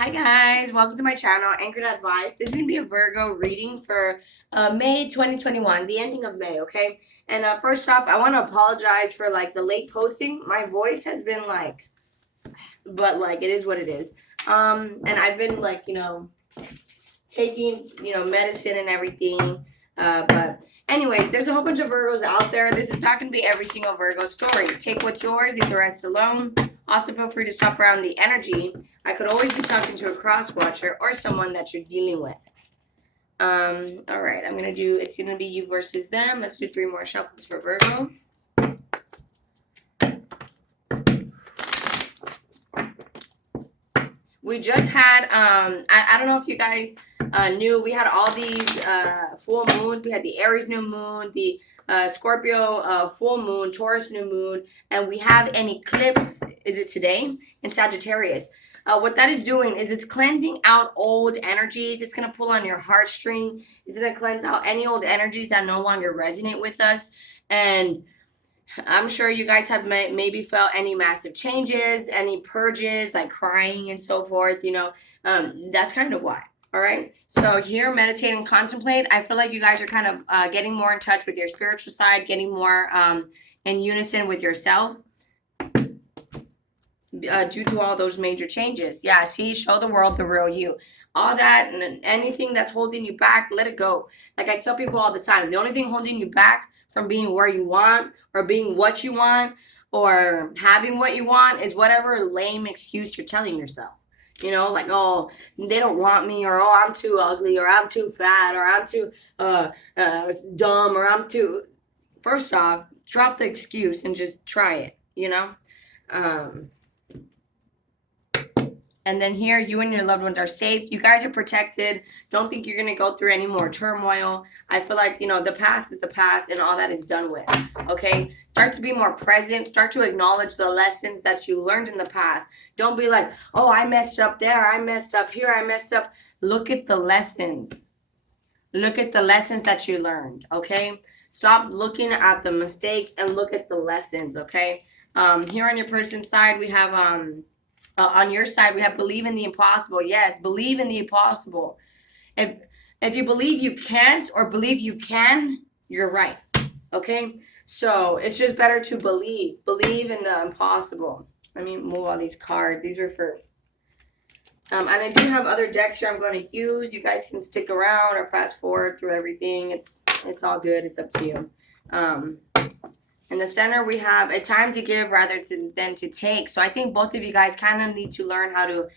Hi guys, welcome to my channel, Anchored Advice. This is gonna be a Virgo reading for May 2021, the ending of May, okay? And first off, I want to apologize for like the late posting. My voice has been but it is what it is. And I've been taking medicine and everything. But anyways, there's a whole bunch of Virgos out there. This is not gonna be every single Virgo story. Take what's yours, leave the rest alone. Also, feel free to swap around the energy. I could always be talking to a cross watcher or someone that you're dealing with. All right, it's gonna be you versus them. Let's do 3 more shuffles for Virgo. We just had, I don't know if you guys knew, we had all these full moons. We had the Aries new moon, the Scorpio full moon, Taurus new moon, and we have an eclipse, is it today, in Sagittarius. What that is doing is it's cleansing out old energies. It's going to pull on your heartstring. It's going to cleanse out any old energies that no longer resonate with us. And I'm sure you guys have maybe felt any massive changes, any purges, like crying and so forth. That's kind of why. All right. So here, meditate and contemplate. I feel like you guys are kind of getting more in touch with your spiritual side, getting more in unison with yourself. Due to all those major changes. Yeah, see, show the world the real you. All that and anything that's holding you back, let it go. Like I tell people all the time, the only thing holding you back from being where you want or being what you want or having what you want is whatever lame excuse you're telling yourself. Oh, they don't want me, or oh, I'm too ugly, or I'm too fat, or I'm too dumb, or I'm too. First off, drop the excuse and just try it. And then here, you and your loved ones are safe. You guys are protected. Don't think you're going to go through any more turmoil. I feel like, the past is the past and all that is done with. Okay? Start to be more present. Start to acknowledge the lessons that you learned in the past. Don't be like, oh, I messed up there. I messed up here. I messed up. Look at the lessons. Look at the lessons that you learned. Okay? Stop looking at the mistakes and look at the lessons. Okay? Here on your person's side, we have... on your side, we have believe in the impossible. Yes, believe in the impossible. If you believe you can't or believe you can, you're right. Okay? So it's just better to believe. Believe in the impossible. Let me move all these cards. These are for... and I do have other decks here I'm going to use. You guys can stick around or fast forward through everything. It's all good. It's up to you. In the center, we have a time to give rather than to take. So I think both of you guys kind of need to learn how to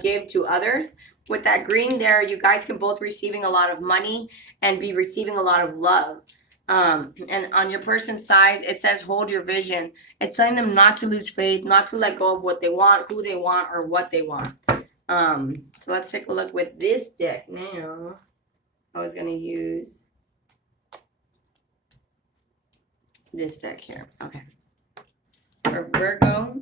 give to others. With that green there, you guys can both receiving a lot of money and be receiving a lot of love. And on your person's side, it says hold your vision. It's telling them not to lose faith, not to let go of what they want, who they want, or what they want. So let's take a look with this deck now. I was going to use this deck here. Okay. For Virgo,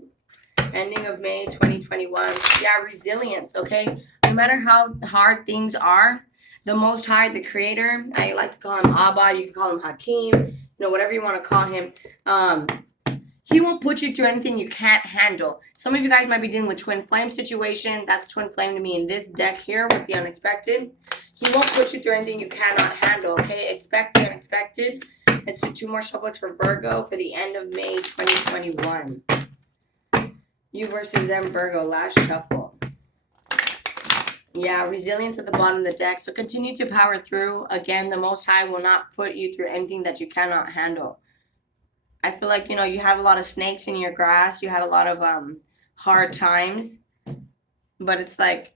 ending of May 2021. Yeah, resilience, okay? No matter how hard things are, the Most High, the Creator, I like to call him Abba, you can call him Hakim, whatever you want to call him. He won't put you through anything you can't handle. Some of you guys might be dealing with twin flame situation. That's twin flame to me in this deck here with the unexpected. He won't put you through anything you cannot handle, okay? Expect the unexpected. Let's do 2 more shuffles for Virgo for the end of May 2021. You versus them, Virgo, last shuffle. Yeah, resilience at the bottom of the deck. So continue to power through. Again, the Most High will not put you through anything that you cannot handle. I feel like, you had a lot of snakes in your grass. You had a lot of hard times. But it's like...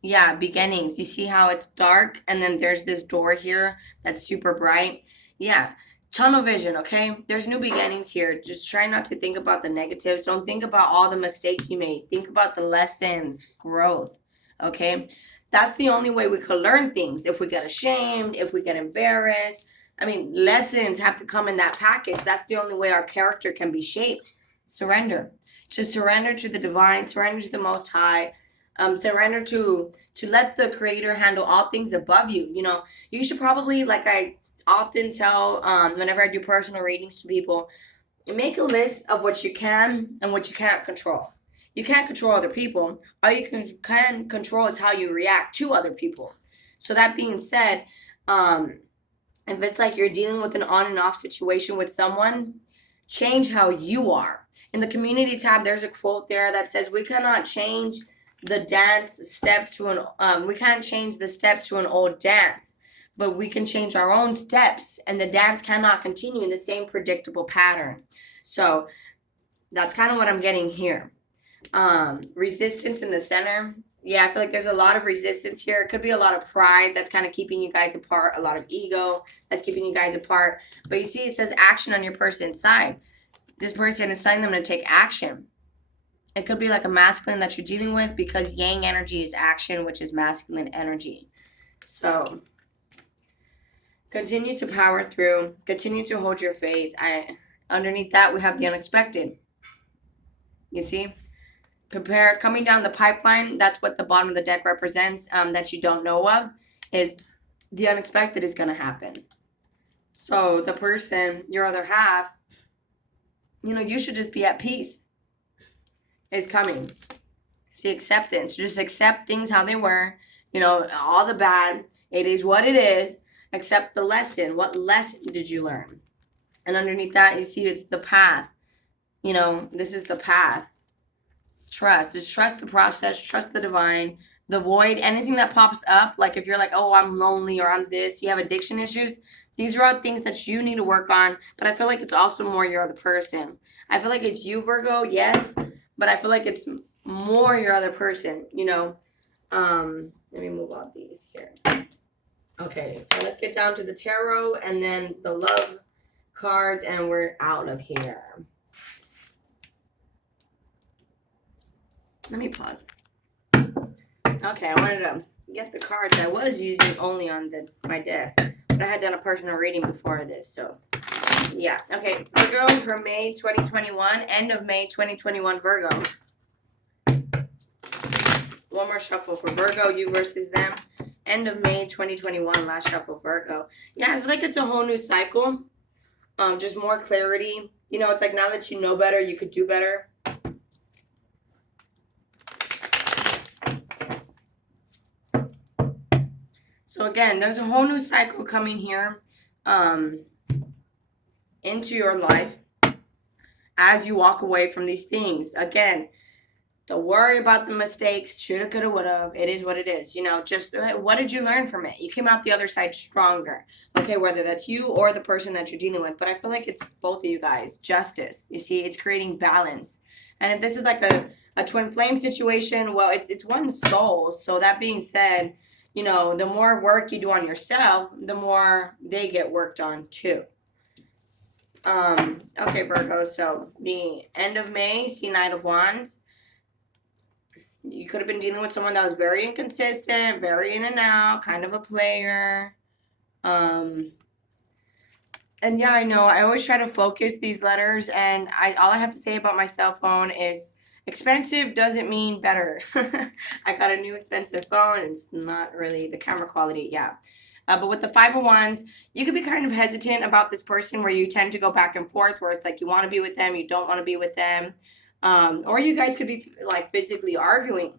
yeah, beginnings. You see how it's dark and then there's this door here that's super bright. Yeah, tunnel vision, okay? There's new beginnings here. Just try not to think about the negatives. Don't think about all the mistakes you made. Think about the lessons, growth, okay? That's the only way we could learn things. If we get ashamed, if we get embarrassed. Lessons have to come in that package. That's the only way our character can be shaped. Surrender. Just surrender to the divine. Surrender to the Most High. Surrender to let the Creator handle all things above you. You should probably, like I often tell whenever I do personal readings to people, make a list of what you can and what you can't control. You can't control other people. All you can control is how you react to other people. So that being said, if it's like you're dealing with an on and off situation with someone, change how you are. In the community tab, there's a quote there that says, "We cannot change the dance steps to we can't change the steps to an old dance, but we can change our own steps, and the dance cannot continue in the same predictable pattern." So that's kind of what I'm getting here. Resistance in the center. Yeah, I feel like there's a lot of resistance here. It could be a lot of pride that's kind of keeping you guys apart, a lot of ego that's keeping you guys apart. But you see, it says action on your person's side. This person is telling them to take action. It could be like a masculine that you're dealing with, because yang energy is action, which is masculine energy. So continue to power through, continue to hold your faith. Underneath that, we have the unexpected. You see? Prepare, coming down the pipeline, that's what the bottom of the deck represents, that you don't know of, is the unexpected is going to happen. So the person, your other half, you should just be at peace, is coming. See, acceptance. Just accept things how they were. All the bad. It is what it is. Accept the lesson. What lesson did you learn? And underneath that, you see it's the path. This is the path. Trust. Just trust the process. Trust the divine. The void. Anything that pops up, like if you're like, oh, I'm lonely, or I'm this, you have addiction issues. These are all things that you need to work on. But I feel like it's also more your other person. I feel like it's you, Virgo, yes. But I feel like it's more your other person, Let me move all these here. Okay, so let's get down to the tarot and then the love cards, and we're out of here. Let me pause. Okay, I wanted to get the cards I was using only on my desk, but I had done a personal reading before this, so yeah. Okay, Virgo for May 2021, end of May 2021, Virgo. One more shuffle for Virgo, you versus them. End of May 2021, last shuffle, Virgo. Yeah, I feel like it's a whole new cycle. Just more clarity. It's like now that you know better, you could do better. So again, there's a whole new cycle coming here into your life as you walk away from these things. Again, don't worry about the mistakes. Shoulda, coulda, woulda. It is what it is. Just what did you learn from it? You came out the other side stronger. Okay, whether that's you or the person that you're dealing with. But I feel like it's both of you guys. Justice. You see, it's creating balance. And if this is like a twin flame situation, well, it's one soul. So that being said, the more work you do on yourself, the more they get worked on too. Okay, Virgo, so the end of May, see Knight of Wands. You could have been dealing with someone that was very inconsistent, very in and out, kind of a player. And yeah, I know, I always try to focus these letters, and all I have to say about my cell phone is expensive doesn't mean better. I got a new expensive phone. It's not really the camera quality, yeah. But with the Five of Wands, you could be kind of hesitant about this person, where you tend to go back and forth, where it's like you want to be with them, you don't want to be with them. Or you guys could be like physically arguing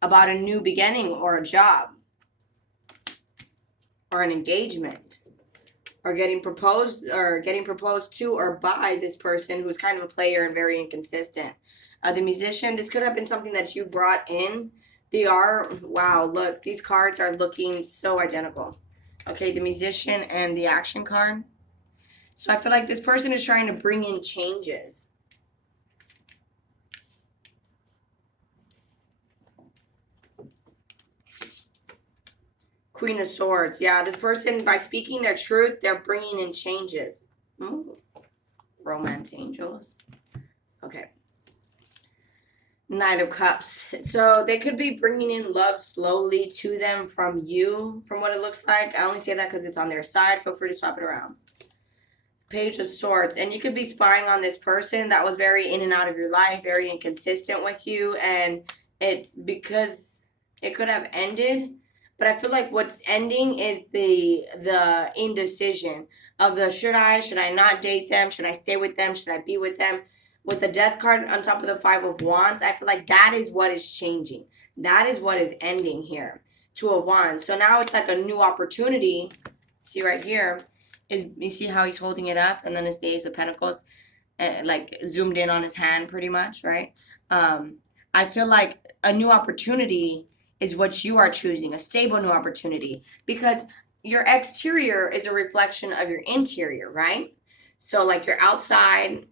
about a new beginning or a job or an engagement, or getting proposed to or by this person who's kind of a player and very inconsistent. The musician, this could have been something that you brought in. Wow, look, these cards are looking so identical. Okay, the musician and the action card. So I feel like this person is trying to bring in changes. Queen of Swords. Yeah, this person, by speaking their truth, they're bringing in changes. Ooh. Romance angels. Okay. Knight of Cups. So they could be bringing in love slowly to them from you, from what it looks like. I only say that because it's on their side. Feel free to swap it around. Page of Swords. And you could be spying on this person that was very in and out of your life, very inconsistent with you. And it's because it could have ended. But I feel like what's ending is the indecision of the should I not date them? Should I stay with them? Should I be with them? with the Death card on top of the Five of Wands, I feel like that is what is changing. That is what is ending here. Two of Wands. So now it's like a new opportunity. See right here, is you see how he's holding it up, and then it's the Ace of Pentacles, like zoomed in on his hand pretty much, right? I feel like a new opportunity is what you are choosing, a stable new opportunity, because your exterior is a reflection of your interior, right? So like your outside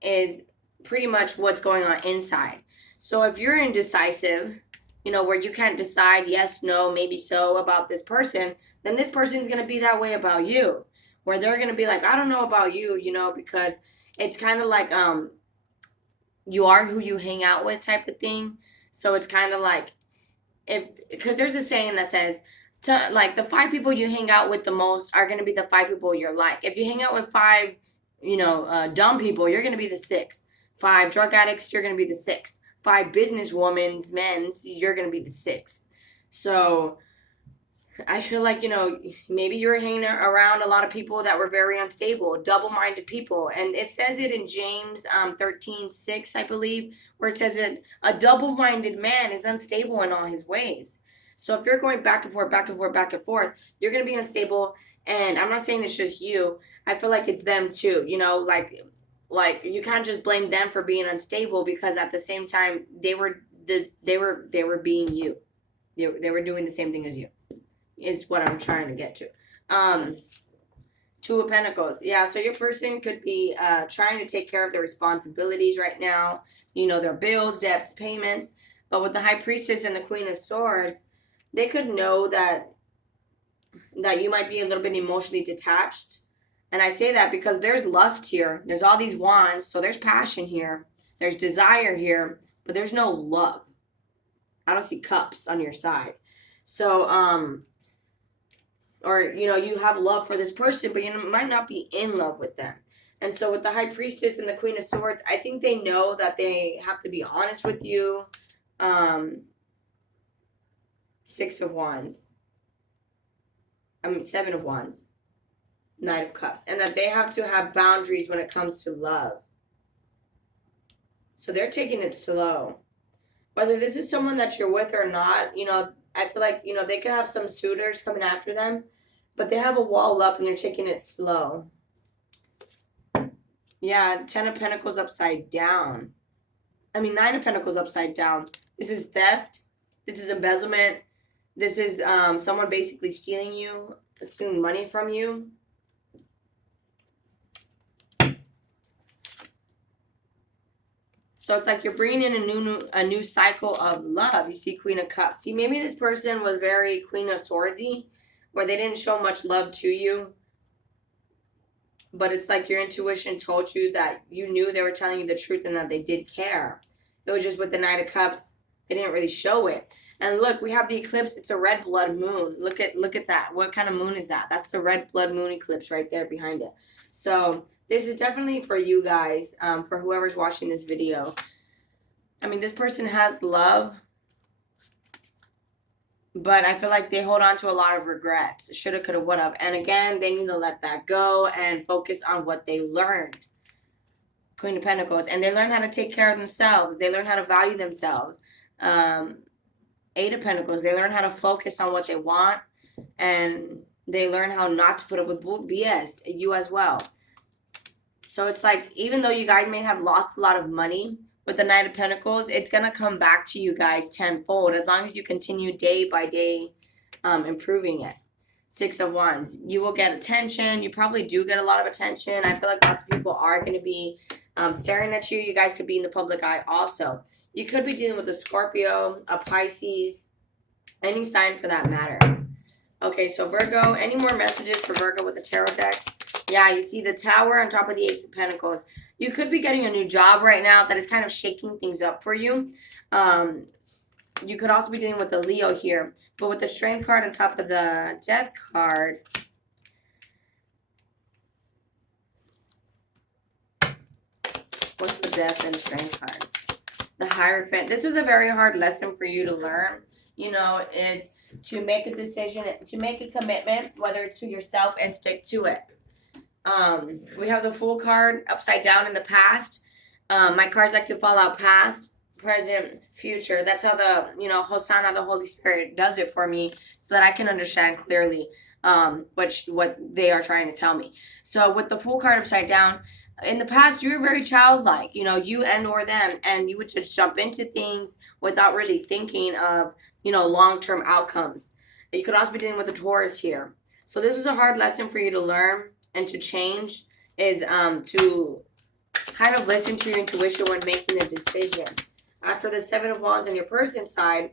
is pretty much what's going on inside. So if you're indecisive, where you can't decide yes, no, maybe so about this person, then this person's going to be that way about you, where they're going to be like, I don't know about you, because it's kind of like you are who you hang out with type of thing. So it's kind of like, because there's a saying that says, like the 5 people you hang out with the most are going to be the 5 people you're like. If you hang out with 5 dumb people, you're going to be the 6th. 5 drug addicts, you're going to be the 6th. 5 businesswomen's, men's, you're going to be the 6th. So I feel like, maybe you were hanging around a lot of people that were very unstable, double-minded people. And it says it in James 13:6, I believe, where it says that a double-minded man is unstable in all his ways. So if you're going back and forth, back and forth, back and forth, you're going to be unstable. And I'm not saying it's just you. I feel like it's them too, like you can't just blame them for being unstable, because at the same time they were being you. They were doing the same thing as you, is what I'm trying to get to. 2 of Pentacles. Yeah, so your person could be trying to take care of their responsibilities right now, their bills, debts, payments. But with the High Priestess and the Queen of Swords, they could know that you might be a little bit emotionally detached. And I say that because there's lust here. There's all these wands, so there's passion here. There's desire here, but there's no love. I don't see cups on your side. So, or, you have love for this person, but you might not be in love with them. And so with the High Priestess and the Queen of Swords, I think they know that they have to be honest with you. 6 of Wands. 7 of Wands. Knight of Cups. And that they have to have boundaries when it comes to love. So they're taking it slow. Whether this is someone that you're with or not, I feel like, they could have some suitors coming after them, but they have a wall up and they're taking it slow. Yeah, 10 of Pentacles upside down. 9 of Pentacles upside down. This is theft. This is embezzlement. This is someone basically stealing money from you. So it's like you're bringing in a new cycle of love. You see Queen of Cups. See, maybe this person was very Queen of Swordsy, where they didn't show much love to you. But it's like your intuition told you that you knew they were telling you the truth and that they did care. It was just with the Knight of Cups, they didn't really show it. And look, we have the eclipse. It's a red blood moon. Look at that. What kind of moon is that? That's the red blood moon eclipse right there behind it. So this is definitely for you guys, for whoever's watching this video. This person has love, but I feel like they hold on to a lot of regrets. Shoulda, coulda, woulda. And again, they need to let that go and focus on what they learned. Queen of Pentacles. And they learn how to take care of themselves. They learn how to value themselves. 8 of Pentacles. They learn how to focus on what they want. And they learn how not to put up with BS. You as well. So it's like, even though you guys may have lost a lot of money with the Knight of Pentacles, it's going to come back to you guys tenfold as long as you continue day by day improving it. 6 of Wands. You will get attention. You probably do get a lot of attention. I feel like lots of people are going to be staring at you. You guys could be in the public eye also. You could be dealing with a Scorpio, a Pisces, any sign for that matter. Okay, so Virgo, any more messages for Virgo with the tarot deck? Yeah, you see the Tower on top of the Ace of Pentacles. You could be getting a new job right now that is kind of shaking things up for you. You could also be dealing with the Leo here. But with the Strength card on top of the Death card, what's the Death and Strength card? The Hierophant. This was a very hard lesson for you to learn. Is to make a decision, to make a commitment, whether it's to yourself, and stick to it. We have the Fool card upside down in the past. My cards like to fall out past, present, future. That's how the, Hosanna, the Holy Spirit, does it for me so that I can understand clearly what they are trying to tell me. So with the Fool card upside down, in the past you were very childlike, you and or them, and you would just jump into things without really thinking of, long-term outcomes. You could also be dealing with a Taurus here. So this is a hard lesson for you to learn and to change, is to kind of listen to your intuition when making a decision. After the Seven of Wands on your person's side,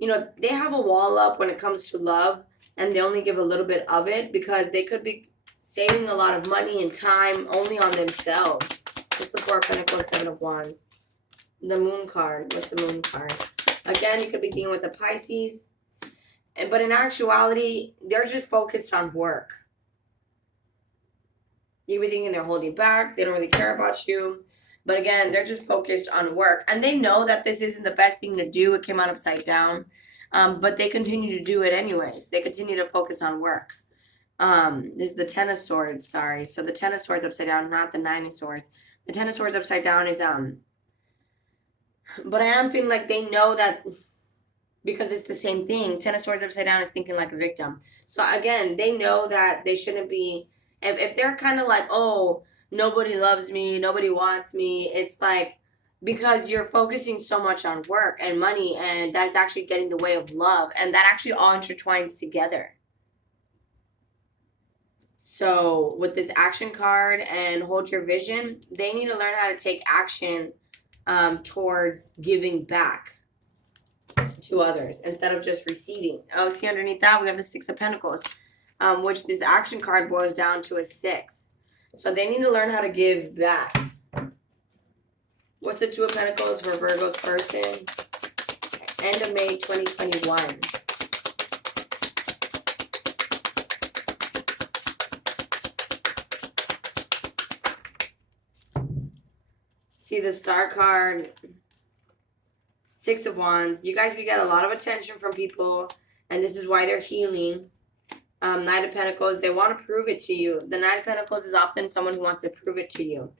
they have a wall up when it comes to love, and they only give a little bit of it because they could be saving a lot of money and time only on themselves. What's the Four of Pentacles, Seven of Wands? The Moon card. What's the Moon card? Again, you could be dealing with the Pisces. But in actuality, they're just focused on work. You be thinking they're holding back. They don't really care about you. But again, they're just focused on work. And they know that this isn't the best thing to do. It came out upside down. But they continue to do it anyways. They continue to focus on work. This is the Ten of Swords, sorry. So the Ten of Swords upside down, not the Nine of Swords. The Ten of Swords upside down is, but I am feeling like they know that, because it's the same thing. Ten of Swords upside down is thinking like a victim. So again, they know that they shouldn't be, if they're kind of like, oh, nobody loves me, nobody wants me, it's like, because you're focusing so much on work and money, and that's actually getting in the way of love, and that actually all intertwines together. So with this action card and hold your vision, they need to learn how to take action towards giving back to others instead of just receiving. Oh, see underneath that, we have the Six of Pentacles, which this action card boils down to a 6. So they need to learn how to give back. What's the Two of Pentacles for Virgo's person? End of May 2021. See the Star card, Six of Wands. You guys could get a lot of attention from people, and this is why they're healing. Knight of Pentacles, they want to prove it to you. The Knight of Pentacles is often someone who wants to prove it to you.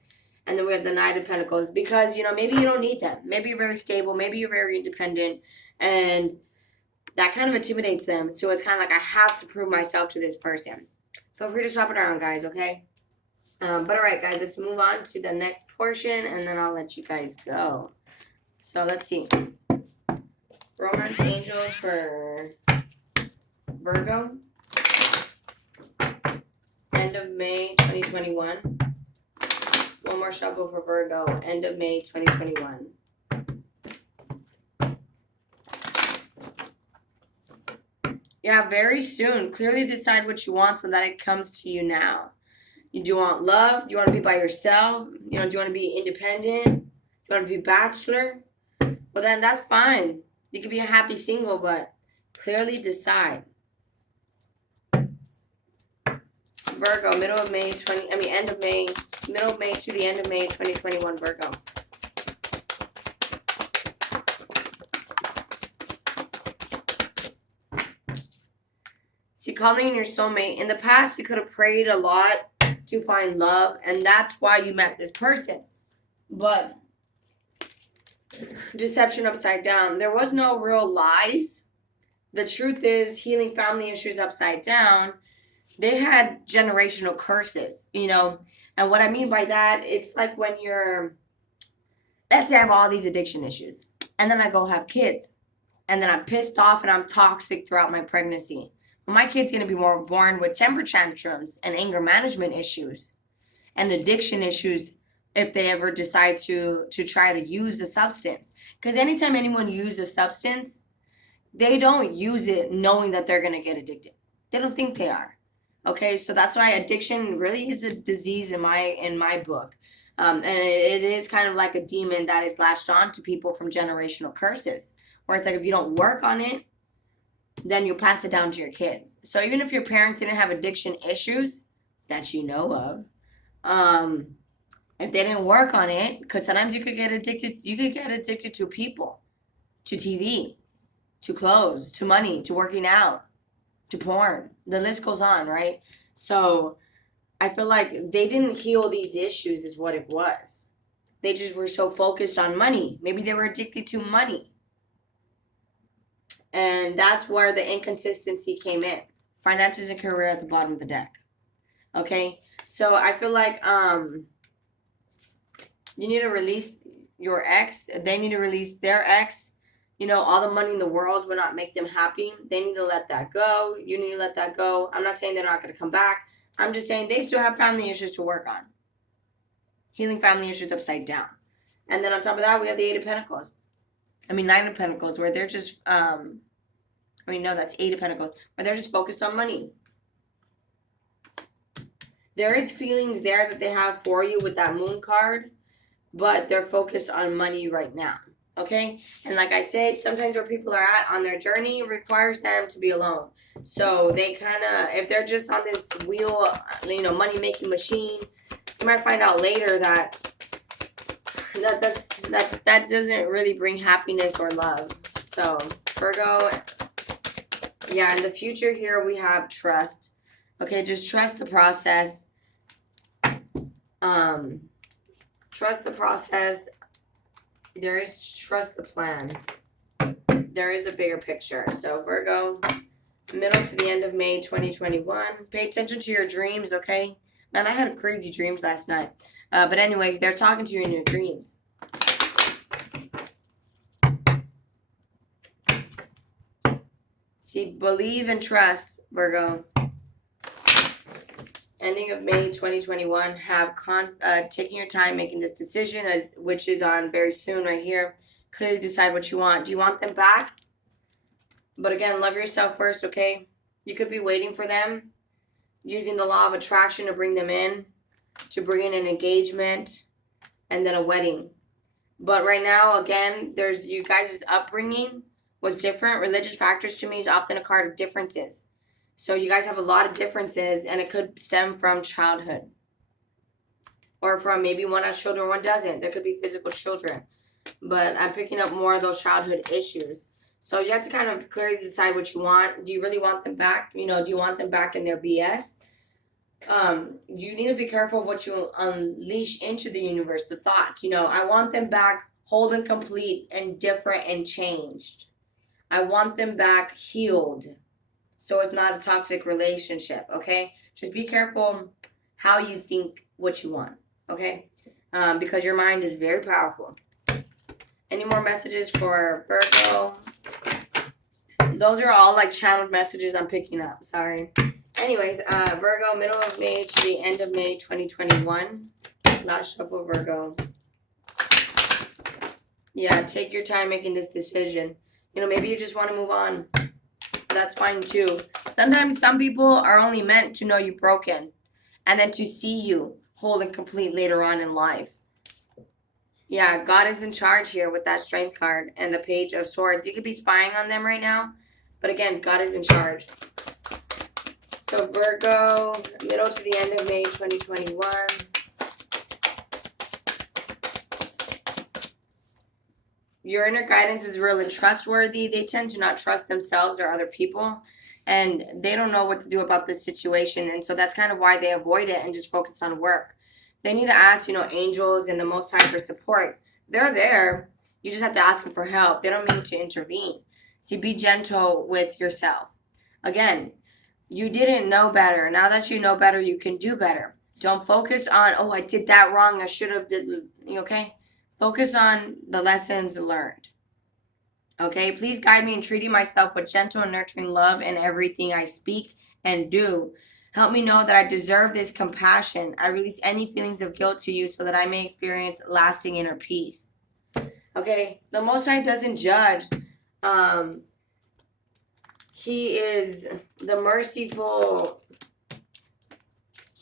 And then we have the Knight of Pentacles because, maybe you don't need them. Maybe you're very stable. Maybe you're very independent. And that kind of intimidates them. So it's kind of like, I have to prove myself to this person. Feel free to swap it around, guys, okay? But all right, guys, let's move on to the next portion, and then I'll let you guys go. So let's see. Romance angels for Virgo. End of May 2021. One more shuffle for Virgo. End of May 2021. Yeah, very soon. Clearly decide what you want so that it comes to you now. Do you want love? Do you want to be by yourself? Do you want to be independent? Do you want to be bachelor? Well, then that's fine. You can be a happy single, but clearly decide. Virgo, end of May, middle of May to the end of May 2021, Virgo. See, calling in your soulmate. In the past, you could have prayed a lot to find love, and that's why you met this person. But deception upside down. There was no real lies. The truth is, healing family issues upside down. They had generational curses, And what I mean by that, it's like when let's say I have all these addiction issues, and then I go have kids, and then I'm pissed off and I'm toxic throughout my pregnancy. My kid's going to be born with temper tantrums and anger management issues and addiction issues if they ever decide to try to use a substance. Because anytime anyone uses a substance, they don't use it knowing that they're going to get addicted. They don't think they are. Okay, so that's why addiction really is a disease in my book. And it is kind of like a demon that is latched on to people from generational curses. Where it's like if you don't work on it, then you'll pass it down to your kids. So even if your parents didn't have addiction issues that you know of, if they didn't work on it, because sometimes you could get addicted to people, to TV, to clothes, to money, to working out, to porn. The list goes on, right? So I feel like they didn't heal these issues is what it was. They just were so focused on money. Maybe they were addicted to money. And that's where the inconsistency came in. Finances and career at the bottom of the deck. Okay? So I feel like you need to release your ex. They need to release their ex. You know, all the money in the world will not make them happy. They need to let that go. You need to let that go. I'm not saying they're not going to come back. I'm just saying they still have family issues to work on. Healing family issues upside down. And then on top of that, we have the Eight of Pentacles. Nine of Pentacles, where they're just, no, that's Eight of Pentacles, where they're just focused on money. There is feelings there that they have for you with that Moon card, but they're focused on money right now. Okay? And like I say, sometimes where people are at on their journey requires them to be alone. So they kind of, if they're just on this wheel, money-making machine, you might find out later that doesn't really bring happiness or love. So, Virgo, yeah, in the future here we have trust. Okay, just trust the process. Trust the process. There is trust the plan. There is a bigger picture. So Virgo, middle to the end of May 2021. Pay attention to your dreams, okay? Man, I had crazy dreams last night. But anyways, they're talking to you in your dreams. See, believe and trust, Virgo. Ending of May 2021. Have taking your time making this decision, which is on very soon right here. Clearly decide what you want. Do you want them back? But again, love yourself first, okay? You could be waiting for them, using the law of attraction to bring them in, to bring in an engagement, and then a wedding. But right now, again, there's you guys' upbringing was different. Religious factors to me is often a card of differences. So you guys have a lot of differences, and it could stem from childhood. Or from maybe one has children, one doesn't. There could be physical children. But I'm picking up more of those childhood issues. So you have to kind of clearly decide what you want. Do you really want them back? Do you want them back in their BS? You need to be careful of what you unleash into the universe, the thoughts. I want them back whole and complete and different and changed. I want them back healed. So it's not a toxic relationship, okay? Just be careful how you think what you want, okay? Because your mind is very powerful. Any more messages for Virgo? Those are all like channeled messages I'm picking up, sorry. Anyways, Virgo, middle of May to the end of May 2021. Last shuffle, Virgo. Yeah, take your time making this decision. Maybe you just want to move on. That's fine too. Sometimes some people are only meant to know you're broken and then to see you whole and complete later on in life. Yeah, God is in charge here with that Strength card and the Page of Swords. You could be spying on them right now, but again, God is in charge. So Virgo, middle to the end of May 2021. Your inner guidance is real and trustworthy. They tend to not trust themselves or other people, and they don't know what to do about this situation, and so that's kind of why they avoid it and just focus on work. They need to ask, angels and the Most High for support. They're there. You just have to ask them for help. They don't mean to intervene. See, be gentle with yourself. Again, you didn't know better. Now that you know better, you can do better. Don't focus on, oh, I did that wrong. I should have did, okay? Focus on the lessons learned. Okay? Please guide me in treating myself with gentle and nurturing love in everything I speak and do. Help me know that I deserve this compassion. I release any feelings of guilt to you so that I may experience lasting inner peace. Okay? The Most High doesn't judge. He is the merciful.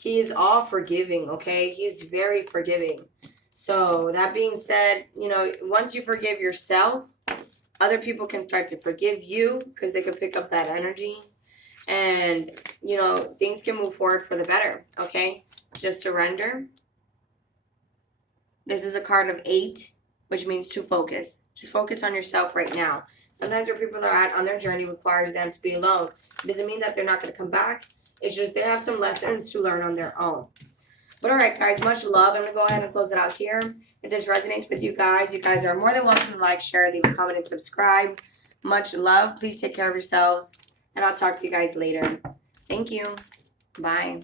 He is all forgiving, okay? He is very forgiving. So that being said, once you forgive yourself, other people can start to forgive you because they can pick up that energy. And, things can move forward for the better, okay? Just surrender. This is a card of 8, which means to focus. Just focus on yourself right now. Sometimes where people are at on their journey requires them to be alone. It doesn't mean that they're not going to come back. It's just they have some lessons to learn on their own. But all right, guys, much love. I'm going to go ahead and close it out here. If this resonates with you guys are more than welcome to like, share, leave a comment, and subscribe. Much love. Please take care of yourselves. And I'll talk to you guys later. Thank you. Bye.